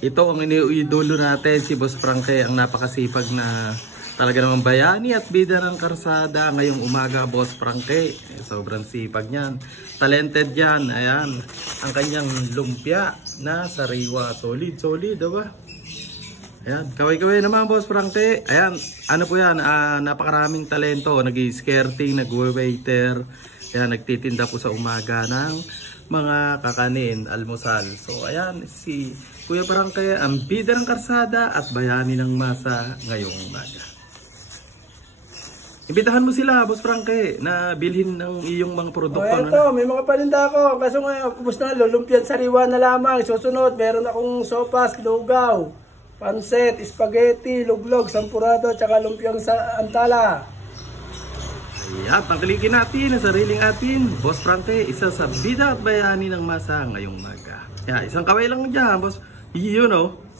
Ito ang iniidolo natin, si Boss Frankie, ang napakasipag na talaga naman bayani at bida ng karsada ngayong umaga, Boss Frankie. Sobrang sipag niyan. Talented yan. Ayan, ang kanyang lumpia na sariwa. Solid, diba? Ayan, kaway-kaway naman, Boss Frankie. Ayan, ano po yan, napakaraming talento. Nag-skirting, nag-waiter. Ayan, nagtitinda po sa umaga ng mga kakanin, almusal. So, ayan, si Kuya Frankie, ang bida ng karsada at bayani ng masa ngayong umaga. Imbitahan mo sila, Boss Frankie, na bilhin ng iyong mga produkto. Ito, may mga paninda ako. Kaso ngayon, kubos na, lumpian sariwa na lamang. Susunod, meron akong sopas, lugaw, pansit, spaghetti, luglog, sampurado, tsaka lumpiang sa antala. Ayan, tangkilikin natin ang sariling atin. Boss Frankie, isa sa bida at bayani ng masa ngayong umaga. Ayan, isang kaway lang dyan, Boss. You know.